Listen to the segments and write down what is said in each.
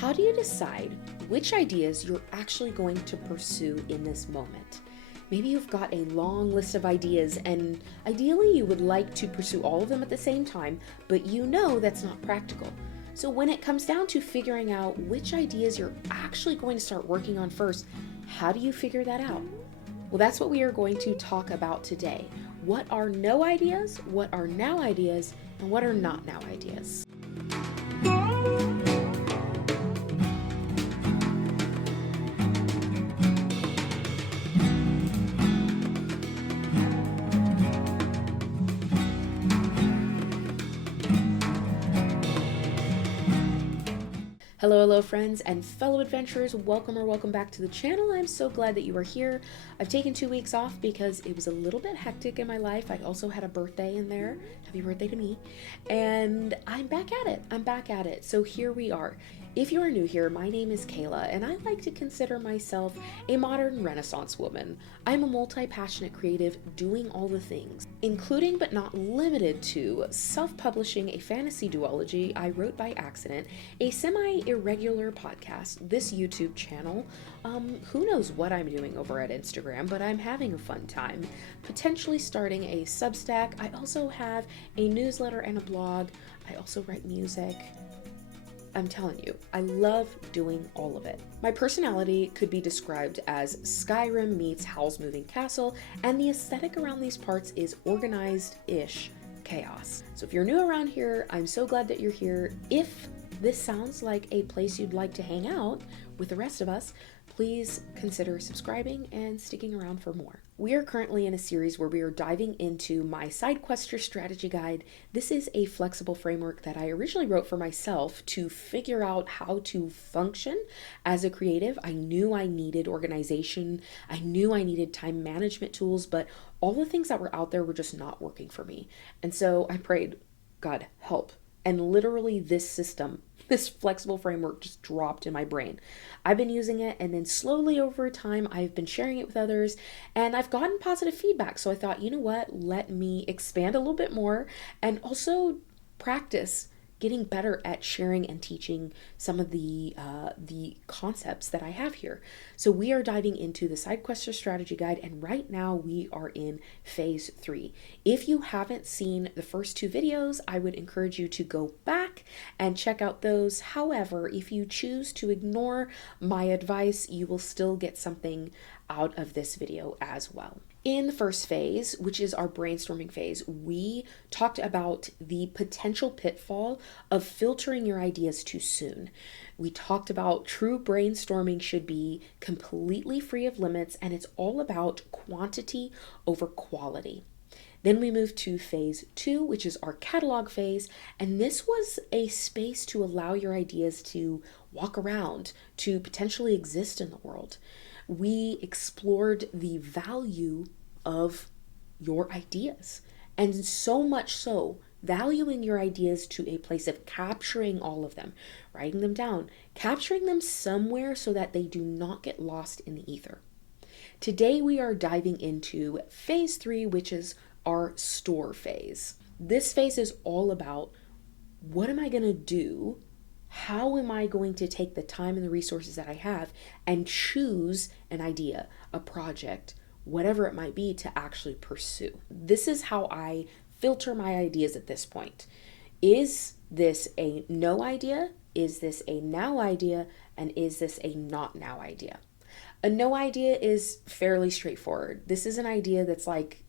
How do you decide which ideas you're actually going to pursue in this moment? Maybe you've got a long list of ideas and ideally you would like to pursue all of them at the same time, but you know that's not practical. So when it comes down to figuring out which ideas you're actually going to start working on first, how do you figure that out? Well, that's what we are going to talk about today. What are no ideas, what are now ideas, and what are not now ideas? Hello, friends and fellow adventurers. Welcome back to the channel. I'm so glad that you are here. I've taken 2 weeks off because it was a little bit hectic in my life. I also had a birthday in there. Happy birthday to me. And I'm back at it. So here we are. If you are new here, my name is Kayla, and I like to consider myself a modern Renaissance woman. I'm a multi-passionate creative doing all the things, including but not limited to self-publishing a fantasy duology I wrote by accident, a semi-irregular podcast, this YouTube channel, who knows what I'm doing over at Instagram, but I'm having a fun time, potentially starting a Substack. I also have a newsletter and a blog. I also write music. I'm telling you, I love doing all of it. My personality could be described as Skyrim meets Howl's Moving Castle, and the aesthetic around these parts is organized-ish chaos. So if you're new around here, I'm so glad that you're here. If this sounds like a place you'd like to hang out with the rest of us, please consider subscribing and sticking around for more. We are currently in a series where we are diving into my Sidequester strategy guide. This is a flexible framework that I originally wrote for myself to figure out how to function as a creative. I knew I needed organization. I knew I needed time management tools, but all the things that were out there were just not working for me. And so I prayed, God, help. And literally this system, this flexible framework just dropped in my brain. I've been using it, and then slowly over time, I've been sharing it with others, and I've gotten positive feedback. So I thought, you know what, let me expand a little bit more and also practice getting better at sharing and teaching some of the concepts that I have here. So we are diving into the Sidequester strategy guide, and right now we are in phase 3. If you haven't seen the first 2 videos, I would encourage you to go back and check out those. However, if you choose to ignore my advice, you will still get something out of this video as well. In the first phase, which is our brainstorming phase, we talked about the potential pitfall of filtering your ideas too soon. We talked about true brainstorming should be completely free of limits, and it's all about quantity over quality. Then we moved to phase 2, which is our catalog phase, and this was a space to allow your ideas to walk around, to potentially exist in the world. We explored the value of your ideas, and so much so, valuing your ideas to a place of capturing all of them, writing them down, capturing them somewhere so that they do not get lost in the ether. Today we are diving into phase 3, which is our store phase. This phase is all about what am I going to do? How am I going to take the time and the resources that I have and choose an idea, a project, whatever it might be to actually pursue? This is how I filter my ideas at this point. Is this a no idea? Is this a now idea? And is this a not now idea? A no idea is fairly straightforward. This is an idea that's like,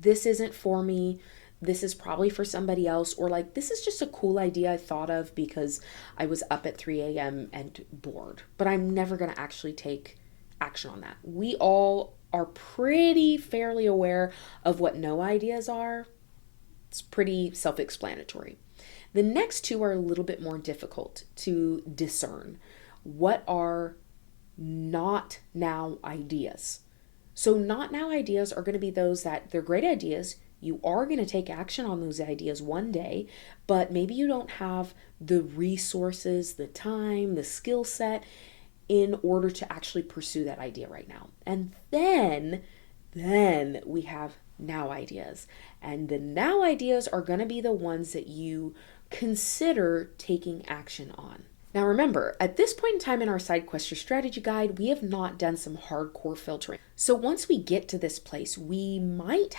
this isn't for me. This is probably for somebody else, or like, this is just a cool idea I thought of because I was up at 3 a.m. and bored, but I'm never going to actually take action on that. We all are pretty fairly aware of what no ideas are. It's pretty self-explanatory. The next 2 are a little bit more difficult to discern. What are not now ideas? So not now ideas are going to be those that they're great ideas. You are going to take action on those ideas one day, but maybe you don't have the resources, the time, the skill set in order to actually pursue that idea right now. And then we have now ideas. And the now ideas are going to be the ones that you consider taking action on. Now remember, at this point in time in our Sidequester strategy guide, we have not done some hardcore filtering. So once we get to this place, you might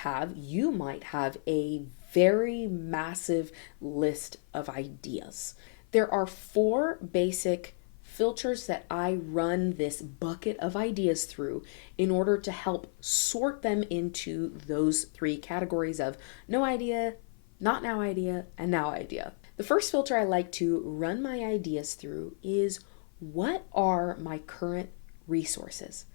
have a very massive list of ideas. There are 4 basic filters that I run this bucket of ideas through in order to help sort them into those 3 categories of no idea, not now idea, and now idea. The first filter I like to run my ideas through is, what are my current resources?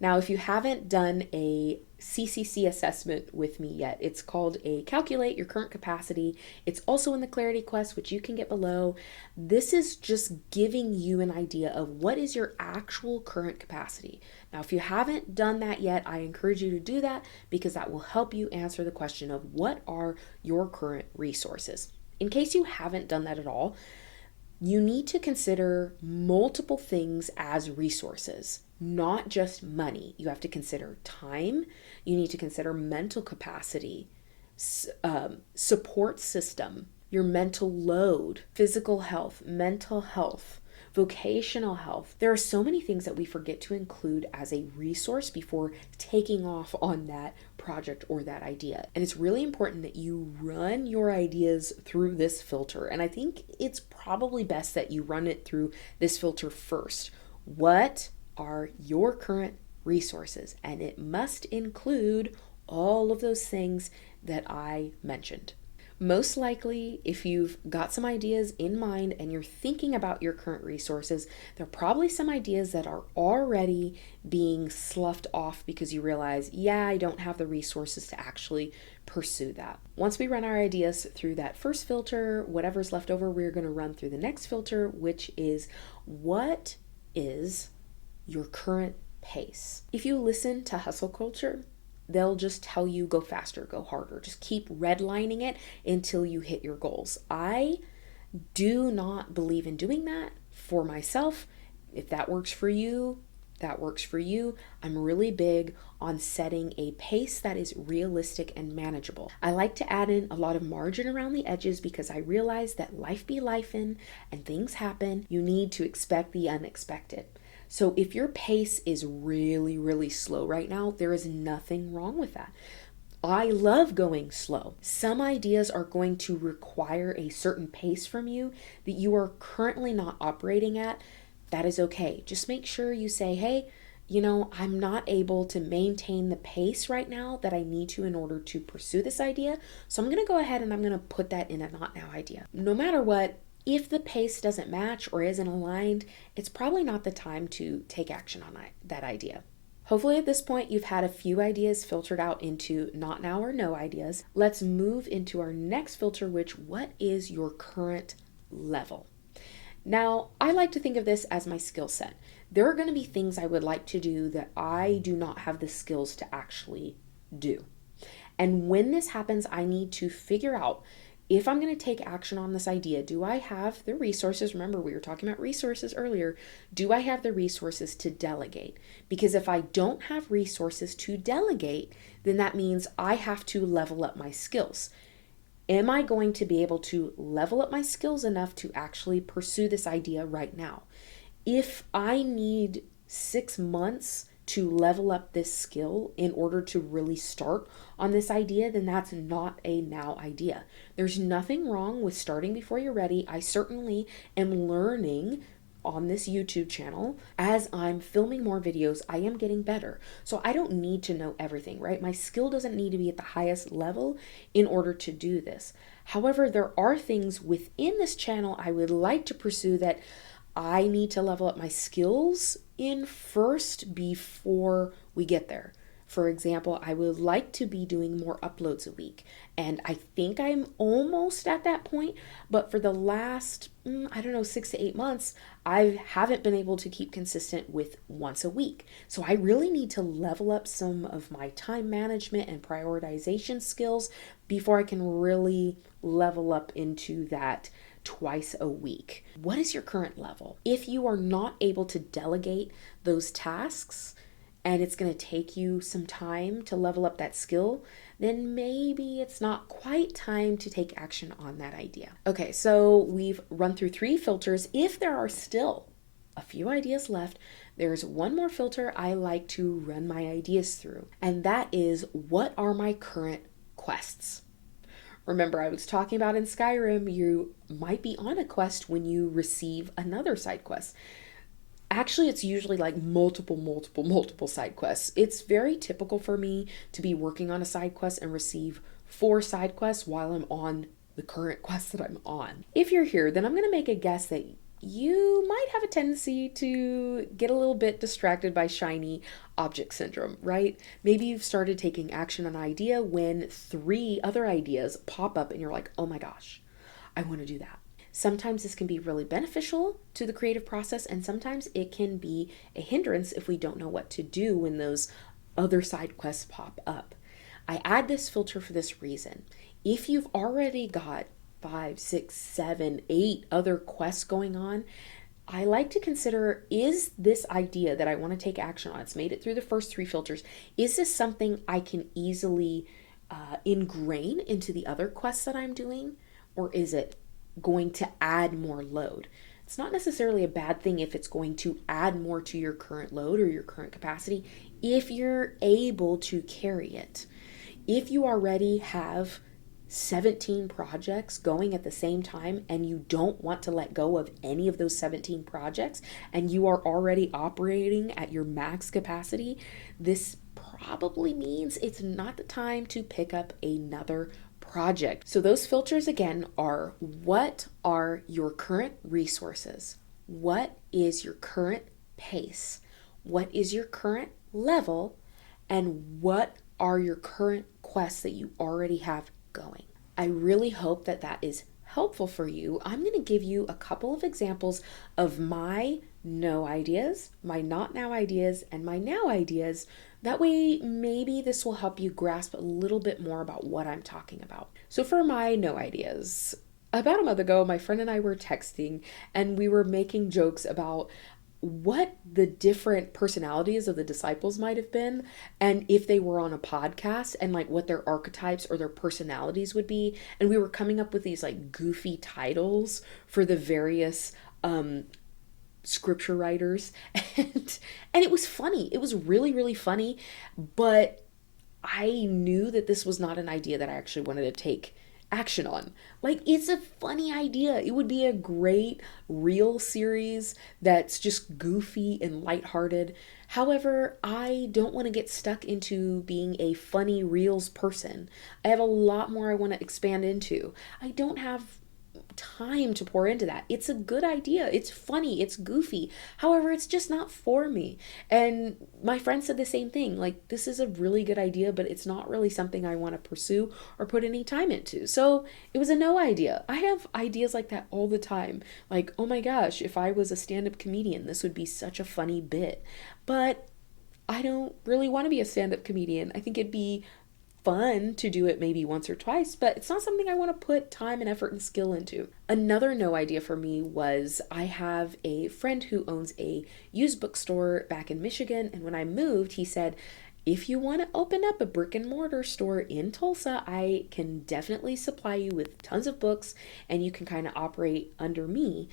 Now, if you haven't done a CCC assessment with me yet, it's called a Calculate Your Current Capacity. It's also in the Clarity Quest, which you can get below. This is just giving you an idea of what is your actual current capacity. Now, if you haven't done that yet, I encourage you to do that because that will help you answer the question of what are your current resources. In case you haven't done that at all, you need to consider multiple things as resources, not just money. You have to consider time. You need to consider mental capacity, support system, your mental load, physical health, mental health, vocational health. There are so many things that we forget to include as a resource before taking off on that project or that idea. And it's really important that you run your ideas through this filter. And I think it's probably best that you run it through this filter first. What are your current resources? And it must include all of those things that I mentioned. Most likely, if you've got some ideas in mind and you're thinking about your current resources, there are probably some ideas that are already being sloughed off because you realize, yeah, I don't have the resources to actually pursue that. Once we run our ideas through that first filter, whatever's left over, we're going to run through the next filter, which is, what is your current pace? If you listen to hustle culture, they'll just tell you go faster, go harder. Just keep redlining it until you hit your goals. I do not believe in doing that for myself. If that works for you, that works for you. I'm really big on setting a pace that is realistic and manageable. I like to add in a lot of margin around the edges because I realize that life be lifin' and things happen. You need to expect the unexpected. So if your pace is really, really slow right now, there is nothing wrong with that. I love going slow. Some ideas are going to require a certain pace from you that you are currently not operating at. That is okay. Just make sure you say, hey, I'm not able to maintain the pace right now that I need to in order to pursue this idea. So I'm going to go ahead and I'm going to put that in a not now idea. No matter what, if the pace doesn't match or isn't aligned, it's probably not the time to take action on that idea. Hopefully at this point you've had a few ideas filtered out into not now or no ideas. Let's move into our next filter, what is your current level? Now, I like to think of this as my skill set. There are going to be things I would like to do that I do not have the skills to actually do. And when this happens, I need to figure out, if I'm going to take action on this idea, do I have the resources? Remember, we were talking about resources earlier. Do I have the resources to delegate? Because if I don't have resources to delegate, then that means I have to level up my skills. Am I going to be able to level up my skills enough to actually pursue this idea right now? If I need 6 months to level up this skill in order to really start on this idea, then that's not a now idea. There's nothing wrong with starting before you're ready. I certainly am learning on this YouTube channel. As I'm filming more videos, I am getting better. So I don't need to know everything, right? My skill doesn't need to be at the highest level in order to do this. However, there are things within this channel I would like to pursue that I need to level up my skills in first before we get there. For example, I would like to be doing more uploads a week. And I think I'm almost at that point. But for the last, 6 to 8 months, I haven't been able to keep consistent with once a week. So I really need to level up some of my time management and prioritization skills before I can really level up into that twice a week. What is your current level? If you are not able to delegate those tasks and it's going to take you some time to level up that skill, then maybe it's not quite time to take action on that idea. Okay, so we've run through 3 filters. If there are still a few ideas left, there's one more filter I like to run my ideas through, and that is, what are my current quests? Remember, I was talking about in Skyrim, you might be on a quest when you receive another side quest. Actually, it's usually like multiple side quests. It's very typical for me to be working on a side quest and receive 4 side quests while I'm on the current quest that I'm on. If you're here, then I'm going to make a guess that you might have a tendency to get a little bit distracted by shiny object syndrome, right? Maybe you've started taking action on an idea when 3 other ideas pop up and you're like, oh my gosh, I want to do that. Sometimes this can be really beneficial to the creative process, and sometimes it can be a hindrance if we don't know what to do when those other side quests pop up. I add this filter for this reason. If you've already got 5, 6, 7, 8 other quests going on, I like to consider, is this idea that I want to take action on, it's made it through the first 3 filters, is this something I can easily ingrain into the other quests that I'm doing, or is it going to add more load? It's not necessarily a bad thing if it's going to add more to your current load or your current capacity if you're able to carry it. If you already have 17 projects going at the same time and you don't want to let go of any of those 17 projects and you are already operating at your max capacity, this probably means it's not the time to pick up another project. So those filters again are, what are your current resources? What is your current pace? What is your current level? And what are your current quests that you already have going? I really hope that that is helpful for you. I'm going to give you a couple of examples of my no ideas, my not now ideas, and my now ideas. That way, maybe this will help you grasp a little bit more about what I'm talking about. So for my no ideas, about a month ago, my friend and I were texting and we were making jokes about what the different personalities of the disciples might have been, and if they were on a podcast, and like what their archetypes or their personalities would be. And we were coming up with these like goofy titles for the various scripture writers, and it was funny. It was really funny, but I knew that this was not an idea that I actually wanted to take action on. Like, it's a funny idea. It would be a great reel series that's just goofy and lighthearted. However, I don't want to get stuck into being a funny reels person. I have a lot more I want to expand into. I don't have time to pour into that. It's a good idea. It's funny. It's goofy. However, it's just not for me. And my friend said the same thing. Like, this is a really good idea, but it's not really something I want to pursue or put any time into. So it was a no idea. I have ideas like that all the time. Like, oh my gosh, if I was a stand-up comedian, this would be such a funny bit. But I don't really want to be a stand-up comedian. I think it'd be fun to do it maybe once or twice, but it's not something I want to put time and effort and skill into. Another no idea for me was, I have a friend who owns a used bookstore back in Michigan, and when I moved, he said, if you want to open up a brick and mortar store in Tulsa, I can definitely supply you with tons of books and you can kind of operate under me.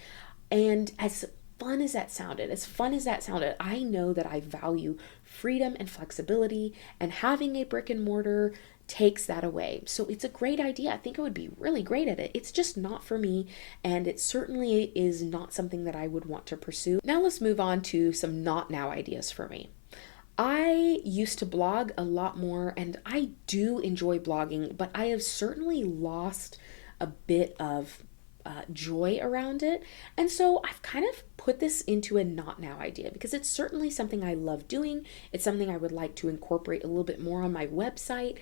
And as fun as that sounded, I know that I value freedom and flexibility, and having a brick and mortar takes that away. So it's a great idea. I think I would be really great at it. It's just not for me, and it certainly is not something that I would want to pursue. Now let's move on to some not now ideas for me. I used to blog a lot more, and I do enjoy blogging, but I have certainly lost a bit of joy around it. And so I've kind of put this into a not now idea, because it's certainly something I love doing. It's something I would like to incorporate a little bit more on my website,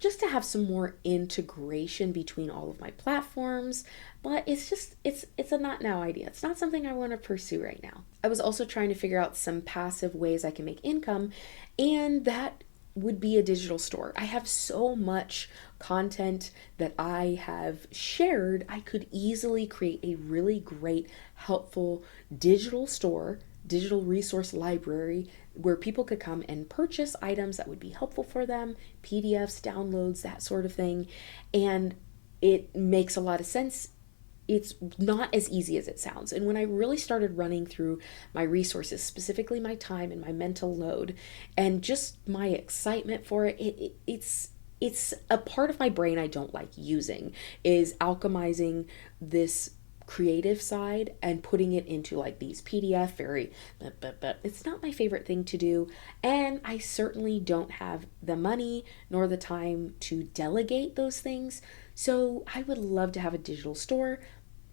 just to have some more integration between all of my platforms. But it's a not now idea. It's not something I want to pursue right now. I was also trying to figure out some passive ways I can make income, and that would be a digital store. I have so much content that I have shared. I could easily create a really great, helpful digital store digital resource library where people could come and purchase items that would be helpful for them, PDFs, downloads, that sort of thing. And it makes a lot of sense. It's not as easy as it sounds. And when I really started running through my resources, specifically my time and my mental load, and just my excitement for it, it's a part of my brain I don't like using, is alchemizing this creative side and putting it into like these PDF very but it's not my favorite thing to do, and I certainly don't have the money nor the time to delegate those things. So I would love to have a digital store.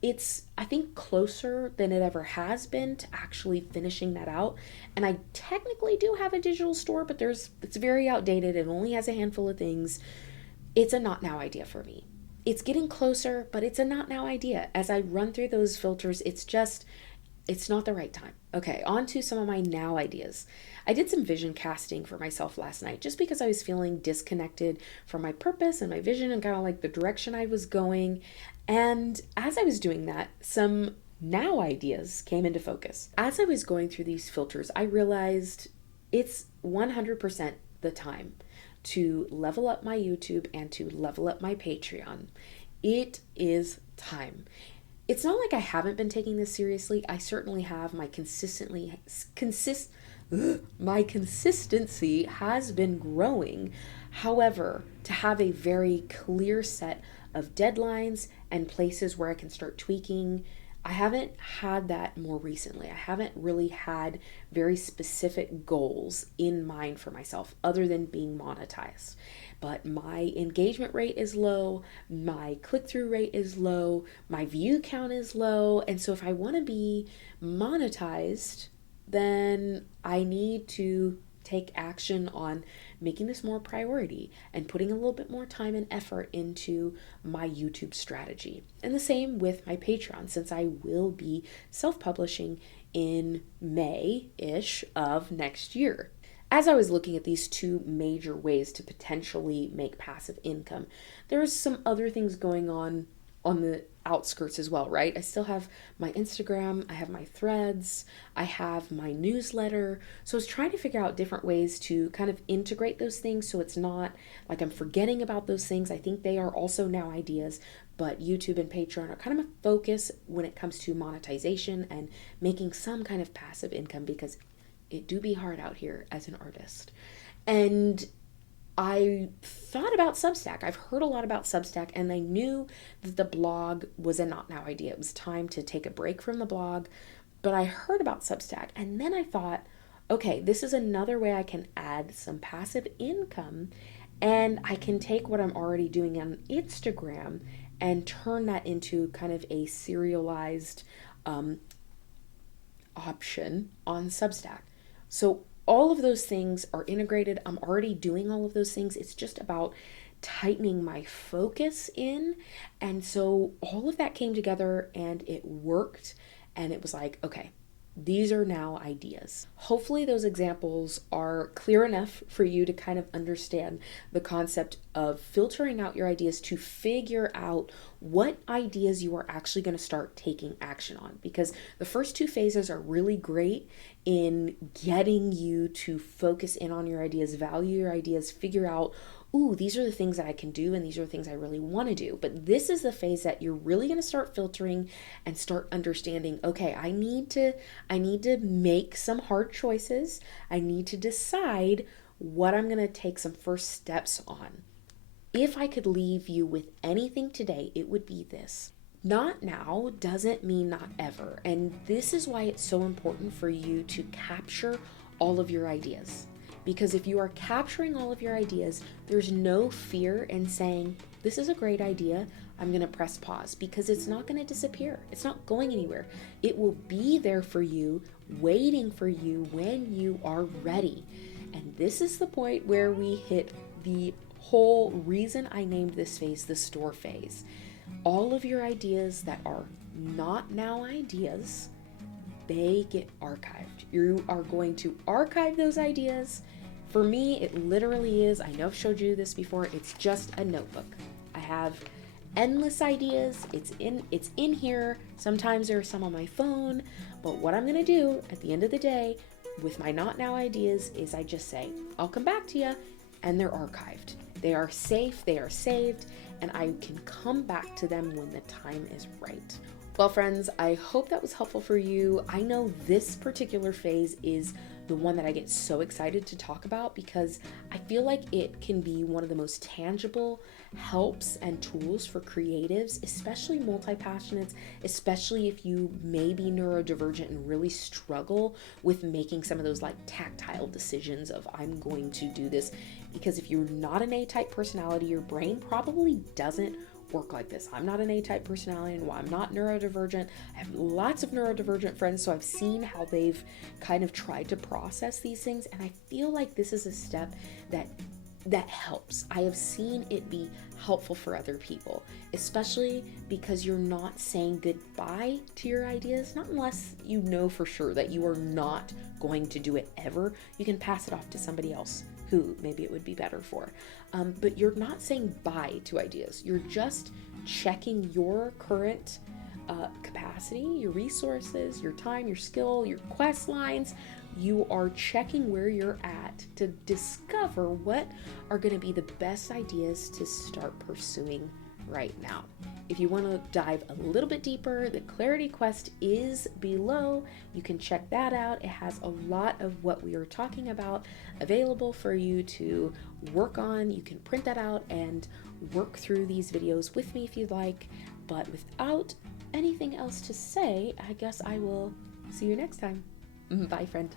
It's, I think, closer than it ever has been to actually finishing that out. And I technically do have a digital store, but it's very outdated and only has a handful of things. It's a not now idea for me. It's getting closer, but it's a not now idea. As I run through those filters, it's not the right time. Okay, on to some of my now ideas. I did some vision casting for myself last night just because I was feeling disconnected from my purpose and my vision and kind of like the direction I was going. And as I was doing that, some now ideas came into focus. As I was going through these filters, I realized it's 100% the time to level up my YouTube and to level up my Patreon. It is time. It's not like I haven't been taking this seriously. I certainly have. My consistency has been growing. However, to have a very clear set of deadlines and places where I can start tweaking, I haven't had that more recently. I haven't really had very specific goals in mind for myself other than being monetized. But my engagement rate is low, my click-through rate is low, my view count is low, and so if I want to be monetized, then I need to take action on making this more priority and putting a little bit more time and effort into my YouTube strategy. And the same with my Patreon, since I will be self-publishing in May-ish of next year. As I was looking at these two major ways to potentially make passive income, there's some other things going on the outskirts as well, right? I still have my Instagram, I have my threads, I have my newsletter. So I was trying to figure out different ways to kind of integrate those things so it's not like I'm forgetting about those things. I think they are also now ideas, but YouTube and Patreon are kind of a focus when it comes to monetization and making some kind of passive income, because it do be hard out here as an artist. And I thought about Substack. I've heard a lot about Substack, and I knew that the blog was a not now idea. It was time to take a break from the blog, but I heard about Substack, and then I thought, okay, this is another way I can add some passive income, and I can take what I'm already doing on Instagram and turn that into kind of a serialized option on Substack. So all of those things are integrated. I'm already doing all of those things. It's just about tightening my focus in. And so all of that came together and it worked. And it was like, okay, these are now ideas. Hopefully those examples are clear enough for you to kind of understand the concept of filtering out your ideas to figure out what ideas you are actually going to start taking action on. Because the first two phases are really great in getting you to focus in on your ideas, value your ideas, figure out, ooh, these are the things that I can do and these are the things I really want to do. But this is the phase that you're really going to start filtering and start understanding, okay, I need to make some hard choices. I need to decide what I'm going to take some first steps on. If I could leave you with anything today, it would be this. Not now doesn't mean not ever. And this is why it's so important for you to capture all of your ideas. Because if you are capturing all of your ideas, there's no fear in saying, this is a great idea, I'm going to press pause, because it's not going to disappear. It's not going anywhere. It will be there for you, waiting for you when you are ready. And this is the point where we hit the whole reason I named this phase the store phase. All of your ideas that are not now ideas, they get archived. You are going to archive those ideas. For me, it literally is, I know I've showed you this before, it's just a notebook. I have endless ideas. It's in here. Sometimes there are some on my phone, But what I'm gonna do at the end of the day with my not now ideas is I just say, I'll come back to you, and they're archived. They are safe, they are saved, and I can come back to them when the time is right. Well, friends, I hope that was helpful for you. I know this particular phase is the one that I get so excited to talk about because I feel like it can be one of the most tangible helps and tools for creatives, especially multi-passionates, especially if you may be neurodivergent and really struggle with making some of those like tactile decisions of I'm going to do this. Because if you're not an A-type personality, your brain probably doesn't work like this. I'm not an A-type personality and I'm not neurodivergent. I have lots of neurodivergent friends, so I've seen how they've kind of tried to process these things, and I feel like this is a step that helps. I have seen it be helpful for other people, especially because you're not saying goodbye to your ideas, not unless you know for sure that you are not going to do it ever. You can pass it off to somebody else who maybe it would be better for. But you're not saying bye to ideas. You're just checking your current capacity, your resources, your time, your skill, your quest lines. You are checking where you're at to discover what are going to be the best ideas to start pursuing right now. If you want to dive a little bit deeper, the Clarity Quest is below. You can check that out. It has a lot of what we are talking about available for you to work on. You can print that out and work through these videos with me if you'd like. But without anything else to say, I guess I will see you next time. Bye, friend.